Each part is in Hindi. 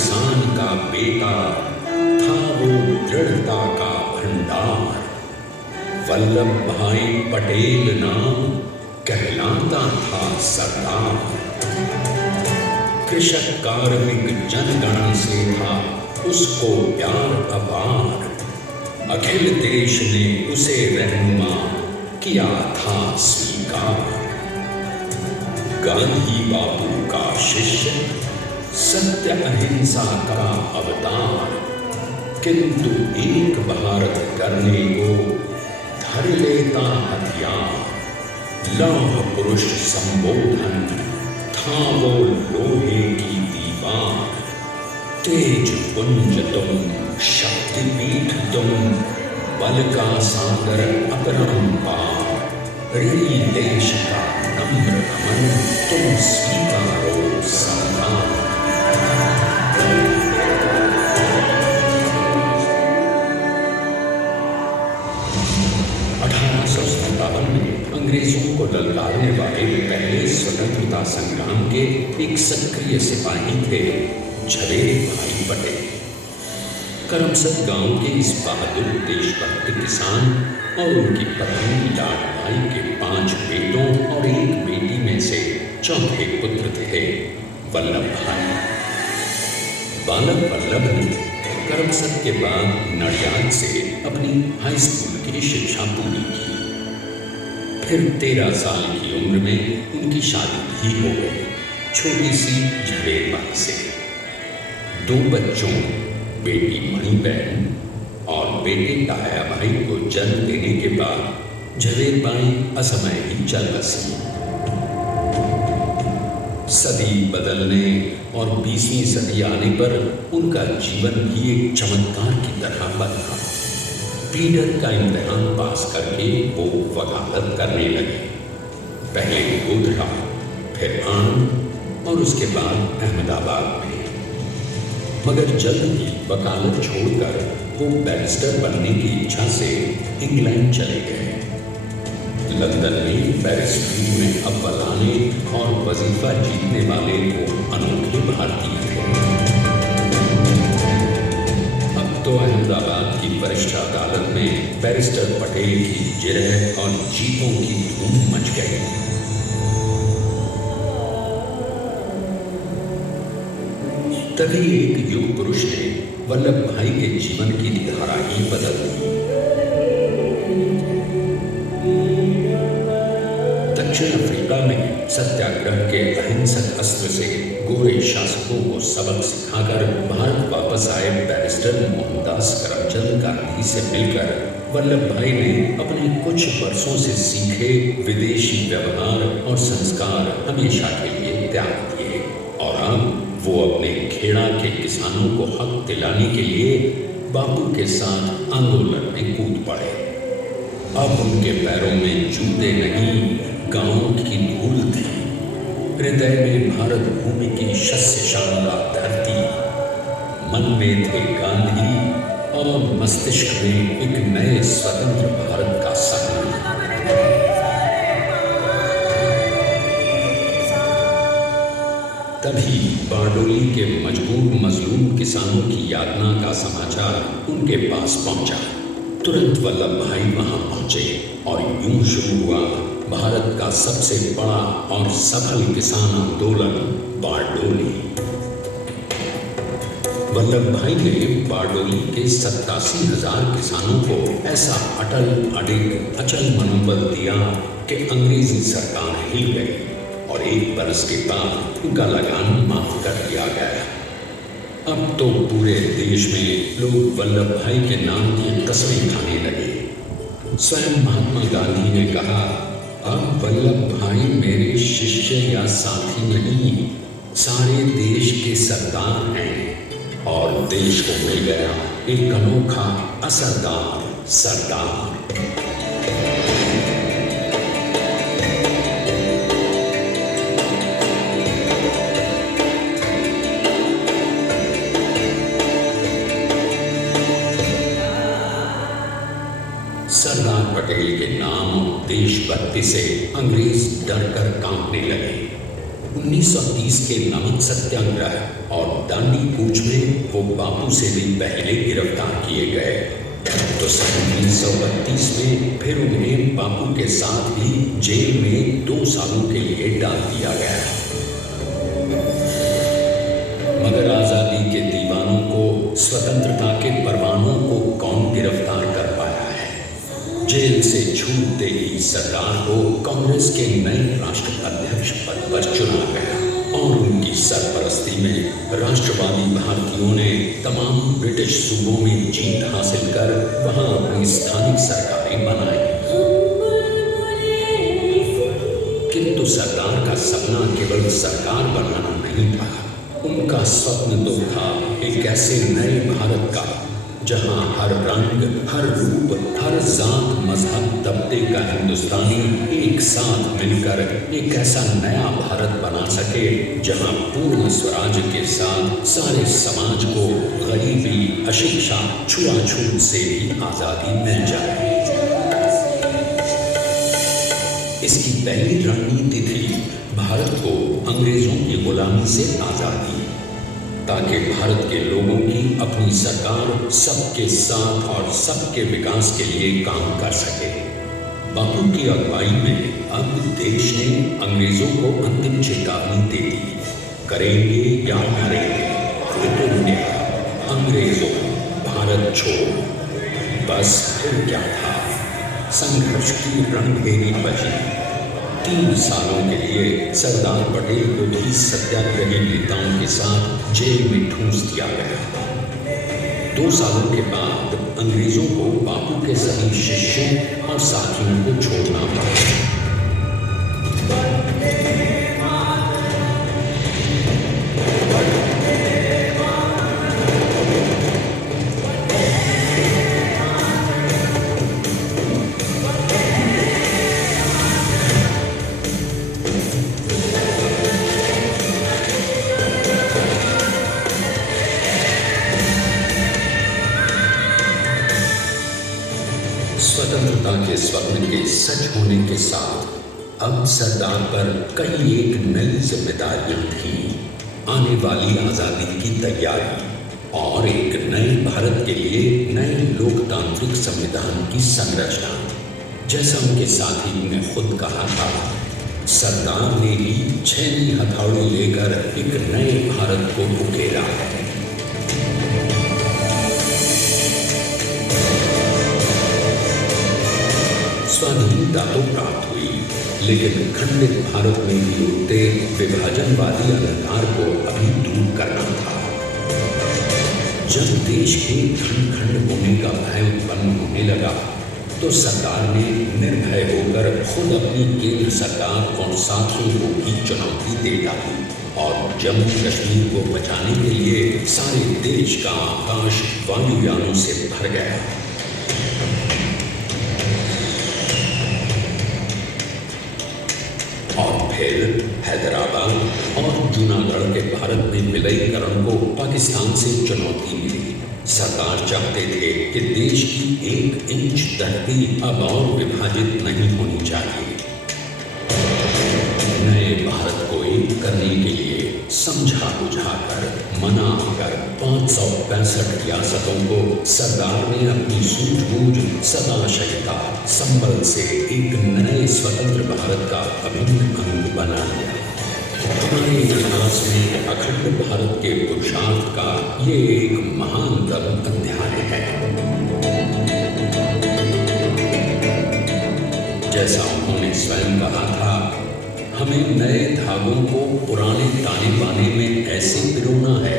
किसान का बेटा, था वो दृढ़ता का भंडार। वल्लभ भाई पटेल नाम कहलाता था सरदार। कृषक कार्मिक जनगण से था उसको प्यार अपार। अखिल देश ने उसे रहनुमा किया था स्वीकार। गांधी बापू का शिष्य, सत्य अहिंसा का अवतार। किंतु एक भारत करने को धर लेता हथियार। लौह पुरुष संबोधन था वो लोहे की दीवार। तेज पुंज तुम, शक्तिपीठ तुम, बल का सागर अपरंपार। ऋणी देश का नम्र नमन तुम स्वीकारो सम्मान। 1857 में अंग्रेजों को ललकारने वाले पहले स्वतंत्रता संग्राम के एक सक्रिय सिपाही थे झवेरी भाई पटेल। करमसद गांव के इस बहादुर देशभक्त किसान और उनकी पत्नी लाड भाई के 5 बेटों और 1 बेटी में से चौथे पुत्र थे वल्लभ भाई। बालक वल्लभ ने करमसद के बाद नडियाद से अपनी हाई स्कूल की शिक्षा पूरी की। फिर 13 साल की उम्र में उनकी शादी भी हो गई छोटी सी झवेर बाई से। 2 बच्चों, बेटी मणिबहन और बेटे टाया भाई को जन्म देने के बाद झवेर बाई असमय ही चल बसी। सदी बदलने और 20वीं सदी आने पर उनका जीवन भी एक चमत्कार की तरह बदला। पीडर का इम्तिहान पास करके वो वकालत करने लगे। पहले गोधरा, फिर आनंद और उसके बाद अहमदाबाद में। मगर जल्द ही वकालत छोड़कर वो बैरिस्टर बनने की इच्छा से इंग्लैंड चले गए। लंदन में बैरिस्टरी में अव्वल आने और वजीफा जीतने वाले वो अनोखे भारतीय थे। अब तो अहमदाबाद की वरिष्ठ अदालत में बैरिस्टर पटेल की जिरह और जीतों की धूम मच गई। तभी एक युग पुरुष ने वल्लभ भाई के जीवन की धारा ही बदल दी। दक्षिण अफ्रीका में सत्याग्रह के अहिंसक अस्त्र से गोरे शासकों को सबक सिखाकर भारत वापस आए बैरिस्टर मोहनदास करमचंद गांधी से मिलकर वल्लभ भाई ने अपने कुछ वर्षों से सीखे विदेशी व्यवहार और संस्कार हमेशा के लिए त्याग दिए और अब वो अपने खेड़ा के किसानों को हक दिलाने के लिए बापू के साथ आंदोलन में कूद पड़े। अब उनके पैरों में जूते नहीं, गांवों की धूल थी। हृदय में भारत भूमि की शस्य श्यामला धरती। मन में थे गांधी और मस्तिष्क में एक नए स्वतंत्र भारत का सपना। तभी बारडोली के मजबूर मजलूम किसानों की यातना का समाचार उनके पास पहुंचा। तुरंत वल्लभ भाई वहां पहुंचे और यूं शुरू हुआ भारत का सबसे बड़ा और सफल किसान आंदोलन बारडोली। वल्लभ भाई ने बारडोली के 87,000 किसानों को ऐसा अटल अडिग अचल मनोबल दिया कि अंग्रेजी सरकार हिल गई और 1 बरस के बाद उनका लगान माफ कर दिया गया। अब तो पूरे देश में लोग वल्लभ भाई के नाम की कसमें खाने लगे। स्वयं महात्मा गांधी ने कहा, अब वल्लभ भाई मेरे शिष्य या साथी नहीं, सारे देश के सरदार हैं और देश को मिल गया एक अनोखा असरदार सरदार। सरदार पटेल के नाम और देशभक्ति से अंग्रेज डर कर कांपने लगे। 1930 के नमक सत्याग्रह और दांडी कूच में वो बापू से भी पहले गिरफ्तार किए गए। तो सन 1932 में फिर उन्हें बापू के साथ ही जेल में 2 सालों के लिए डाल दिया गया। मगर आजादी के दीवानों को, स्वतंत्रता के परवानों को कौन गिरफ्तार कर पाया है? जेल से छूटते ही सरदार को कांग्रेस के नए राष्ट्राध्यक्ष पद पर चुना गया और उनकी सरपरस्ती में राष्ट्रवादी भारतीयों ने तमाम ब्रिटिश सूबों में जीत हासिल कर वहां अपनी स्थानिक सरकारें बनाई। किंतु सरदार का सपना केवल सरकार बनाना नहीं था। उनका स्वप्न तो था एक ऐसे नए भारत का जहां हर रंग, हर रूप, हर जात, मजहब, तबके का हिंदुस्तानी एक साथ मिलकर एक ऐसा नया भारत बना सके जहां पूर्ण स्वराज के साथ सारे समाज को गरीबी, अशिक्षा, छुआछूत से भी आजादी मिल जाए। इसकी पहली रणनीति थी भारत को अंग्रेजों की गुलामी से आजादी, ताकि भारत के लोगों की अपनी सरकार सबके साथ और सबके विकास के लिए काम कर सके। बापू की अगुवाई में अब देश ने अंग्रेजों को अंतिम चेतावनी दे दी, करेंगे या मरेंगे, क्विट इंडिया, अंग्रेजों, भारत छोड़ो। बस फिर क्या था, संघर्ष की रणभेरी बची। 3 सालों के लिए सरदार पटेल को भी सत्याग्रही नेताओं के साथ जेल में ठूंस दिया गया। 2 सालों के बाद अंग्रेजों को बापू के सभी शिष्यों और साथियों को छोड़ना पड़ा। स्वतंत्रता के स्वप्न के सच होने के साथ अब सरदार पर कई एक नई जिम्मेदारियां थीं। आने वाली आजादी की तैयारी और एक नए भारत के लिए नए लोकतांत्रिक संविधान की संरचना। जैसा उनके साथी ने खुद कहा था, सरदार ने ही 6वीं हथौड़ी लेकर एक नए भारत को उकेरा है। स्वाधीनता तो प्राप्त हुई, लेकिन खंडित भारत में भी उठते विभाजनवादी अंधकार को अभी दूर करना था। जब देश के खंड खंड होने का भय उत्पन्न होने लगा, तो सरकार ने निर्भय होकर खुद अपनी केंद्र सरकार और साथियों को भी चुनौती दे डाली और जम्मू कश्मीर को बचाने के लिए सारे देश का आकाश वायुयानों से भर गया। फिर हैदराबाद और जूनागढ़ के भारत में विलयीकरण को पाकिस्तान से चुनौती मिली। सरकार चाहते थे कि देश की 1 इंच धरती अब और विभाजित नहीं होनी चाहिए। नए भारत को एक करने के लिए समझा बुझाकर, मना कर 565 रियासतों को सरदार ने अपनी सूझबूझ, सदाशयता, संबल से एक नए स्वतंत्र भारत का अभिन्न अंग बना लिया। हमारे इतिहास में अखंड भारत के पुरुषार्थ का ये एक महानतम अध्याय है। जैसा उन्होंने स्वयं कहा था, हमें नए धागों को पुराने ताने बाने में ऐसे पिरोना है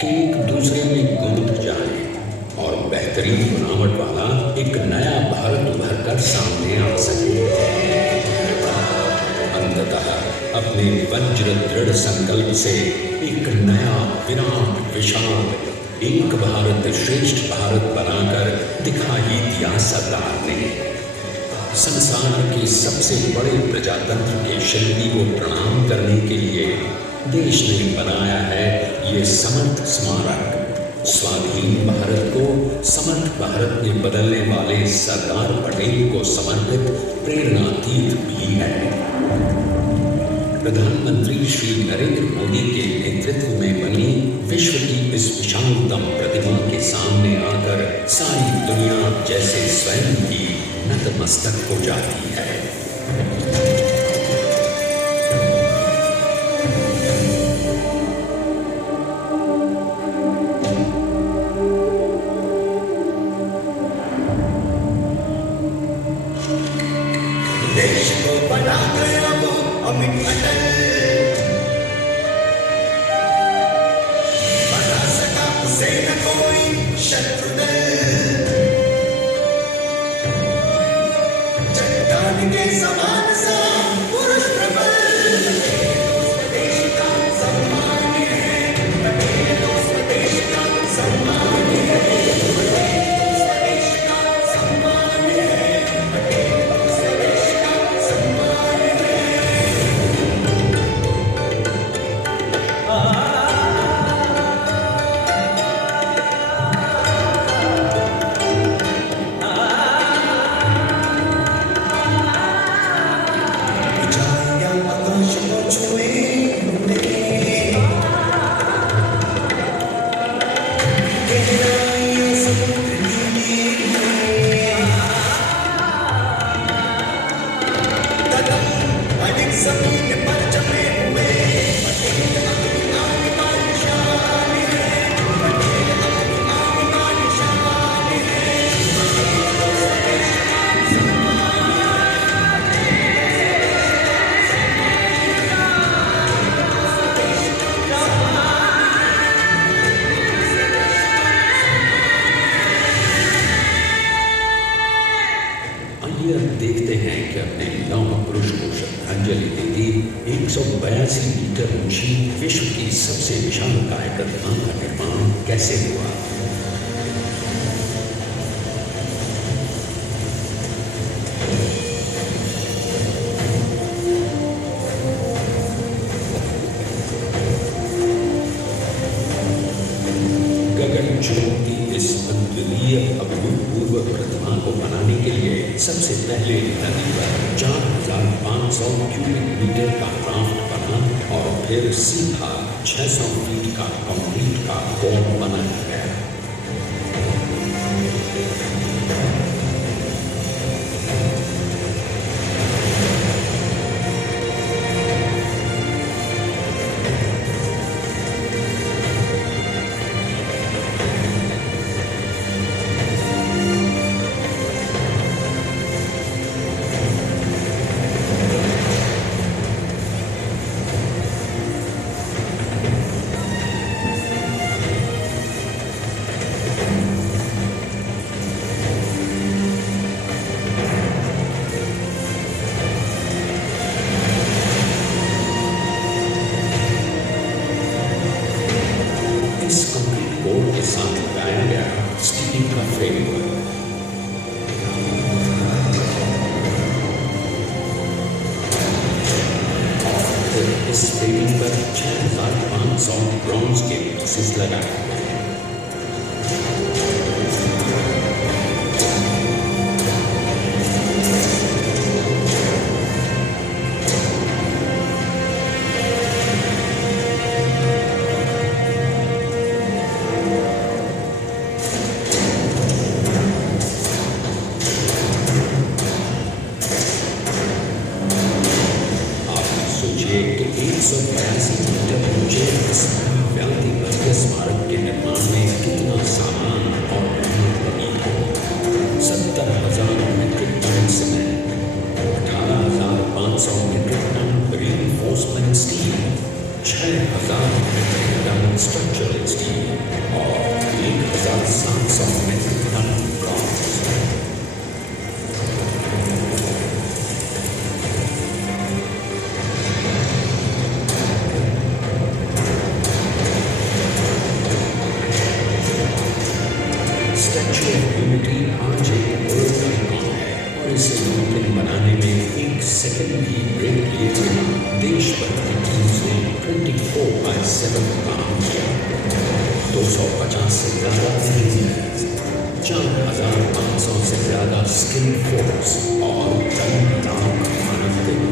कि एक दूसरे में गुंथ जाए और बेहतरीन बनावट वाला एक नया भारत उभर कर सामने आ सके। अंततः अपने वज्र दृढ़ संकल्प से एक नया विराट विशाल एक भारत श्रेष्ठ भारत बनाकर दिखा ही दिया सरदार ने। संसार के सबसे बड़े प्रजातंत्र के शिल्पी को प्रणाम करने के लिए देश ने बनाया है ये समर्थ स्मारक। स्वाधीन भारत को समर्थ भारत में बदलने वाले सरदार पटेल को समर्पित प्रेरणातीत भी है। प्रधानमंत्री श्री नरेंद्र मोदी के नेतृत्व में बनी विश्व की इस विशालतम प्रतिमा के सामने आकर सारी दुनिया जैसे स्वयं ही नतमस्तक हो जाती है। देश को बना गया वो अमित अटल, बना सका उसे न कोई शत्रु दल। चट्टान के समान सा पुरुष प्रबल, स्वदेश का सम्मान है, पटेल स्वदेश का सम्मान है, स्वदेश का सम्मान है, पटेल स्वदेश का सम्मान है। ऊंचाइयां आकाश को छुए उन्हें, गहराइयां समुद्र की हैं। कदम अनेक जमीन पर जमे हुए, पटेल अपनी आन बान शान है, पटेल अपनी आन बान शान है। स्वदेश का सम्मान आइए अब देखते हैं कि अपने लौह पुरुष को श्रद्धांजलि देती 182 मीटर ऊंची विश्व की सबसे विशालकाय प्रतिमा का निर्माण कैसे हुआ। गगनचुंबी इस अद्वितीय अभूतपूर्व प्रतिमा को बनाने के लिए सबसे पहले नदी पर 4,500 क्यूबिक मीटर का राफ्ट बना और फिर सीधा 600 फीट का कंक्रीट का कोन बनाया गया। इस कंक्रीट कोड के साथ लगाया गया स्टील का फ्रेमवर्क। फिर इस फ्रेमिंग पर 6,500 ब्रॉन्ज के पीसेस लगाए गए। सोचिए कि 182 मीटर ऊंचे इस भव्य भव्य स्मारक के निर्माण में कितना सामान और मेहनत लगी हो। 70,000 metric ton cement, 18,500 metric ton reinforcement steel, 6,000 metric ton structural steel और 1,700 metric ton bronze. Statue of unity आज एक वर्ल्ड आइकॉन है और इसे मुमकिन बनाने में एक सेकंड भी ब्रेक लिए बिना देश भर की टीम्स ने 24/7 काम किया। 250 से ज़्यादा इंजीनियर्स, 4,500 से ज़्यादा स्किल फोर्स और कई लाख मानव दिन।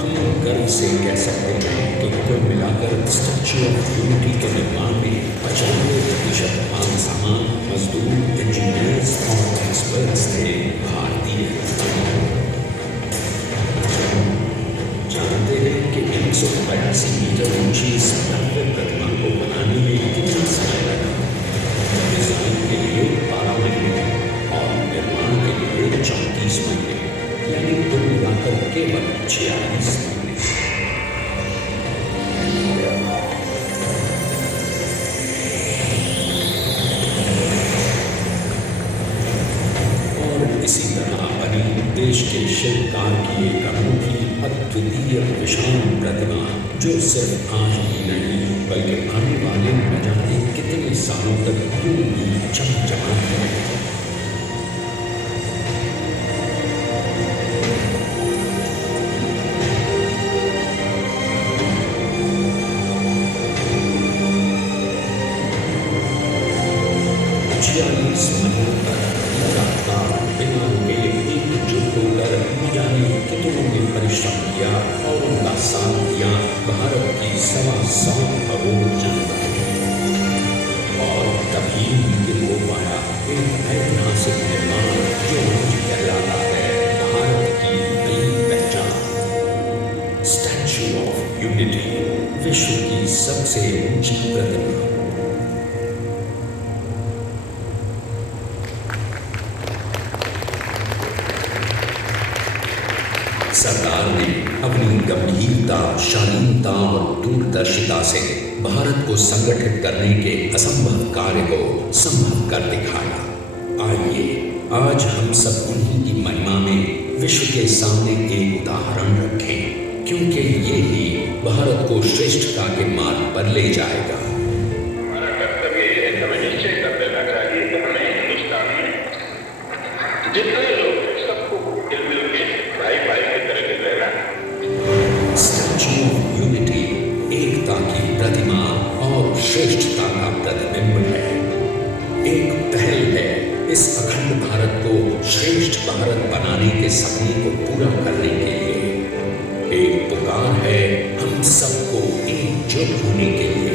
हम गर्व से कह सकते हैं कि कुल मिलाकर स्टैच्यू ऑफ यूनिटी के निर्माण में 95% माल सामान, मजदूर, इंजीनियर्स और एक्सपर्ट्स थे भारतीय। जानते हैं कि 182 मीटर ऊंची इस भव्य प्रतिमा को बनाने में कितना समय लगा? डिजाइन के लिए 12 महीने और निर्माण के लिए 34 महीने, यानी कुल मिलाकर केवल 46 महीने। और इसी तरह बनी देश के शिल्पकार की एक अनूठी अद्वितीय विशाल प्रतिमा, जो सिर्फ आज ही नहीं बल्कि आने वाले न जाने कितने सालों तक यूं ही चमचमाती रहेगी। बिना रुके एकजुट होकर न जाने कितनों ने परिश्रम किया और उनका साथ दिया भारत की 125 करोड़ जनता ने। और तभी मुमकिन हो पाया एक ऐतिहासिक निर्माण जो आज कहलाता है भारत की नई पहचान, स्टैच्यू ऑफ यूनिटी, विश्व की सबसे ऊंची प्रतिमा। सरकार ने अपनी गंभीरता, शालीनता और दूरदर्शिता से भारत को संगठित करने के असंभव कार्य को संभव कर दिखाया। आइए आज हम सब उन्हीं की महिमा में विश्व के सामने एक उदाहरण रखें, क्योंकि ये ही भारत को श्रेष्ठता के मार्ग पर ले जाएगा। हमारा कर्तव्य ये है, हमें निश्चय कर लेना चाहिए कि हमें हिंदुस्तान में जितने लोग हैं सबको मिल के भाई भाई की तरह रहना। स्टैच्यू ऑफ यूनिटी एकता की प्रतिमा और श्रेष्ठता का प्रतिबिंब है। एक पहल है इस अखंड भारत को श्रेष्ठ भारत बनाने के सपने को पूरा करने के लिए। एक पुकार है हम सबको एकजुट होने के लिए।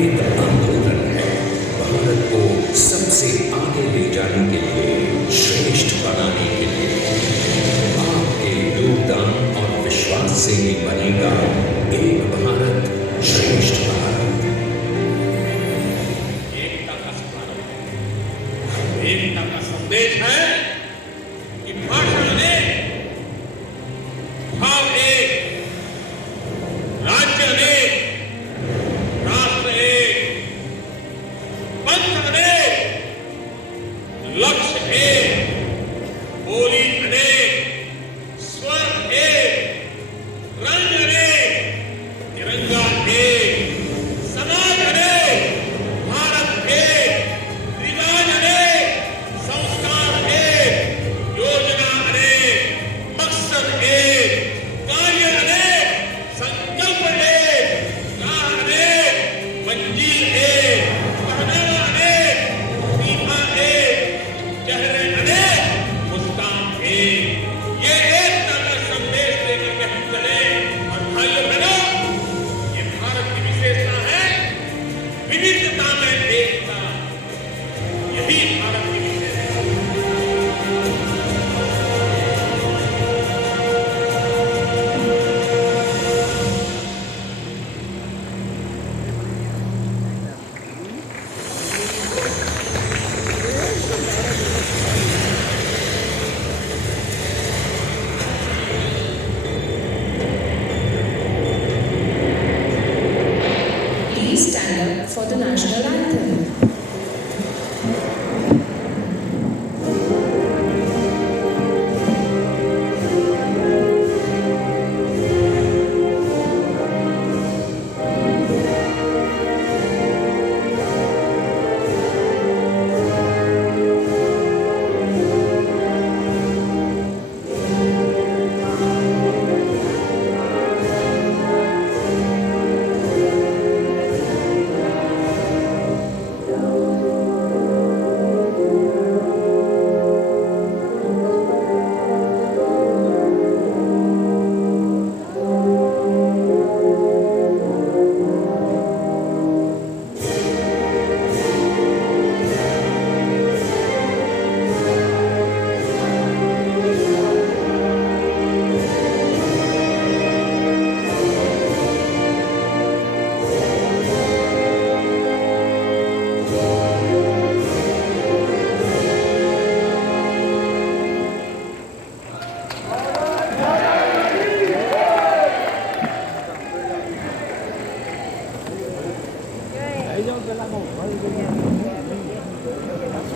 एक आंदोलन है भारत को सबसे आगे ले जाने के लिए, श्रेष्ठ बनाने के लिए। आपके योगदान और विश्वास से ही बनेगा एक भारत, श्रेष्ठ भारत। एकता का स्मारक है, एकता का संदेश है कि भाषण एक, भाव एक, राज्य एक, राष्ट्र एक, पंथ अनेक, लक्ष्य एक, बोली अनेक, स्वर एक, रंग Ellos de la monja,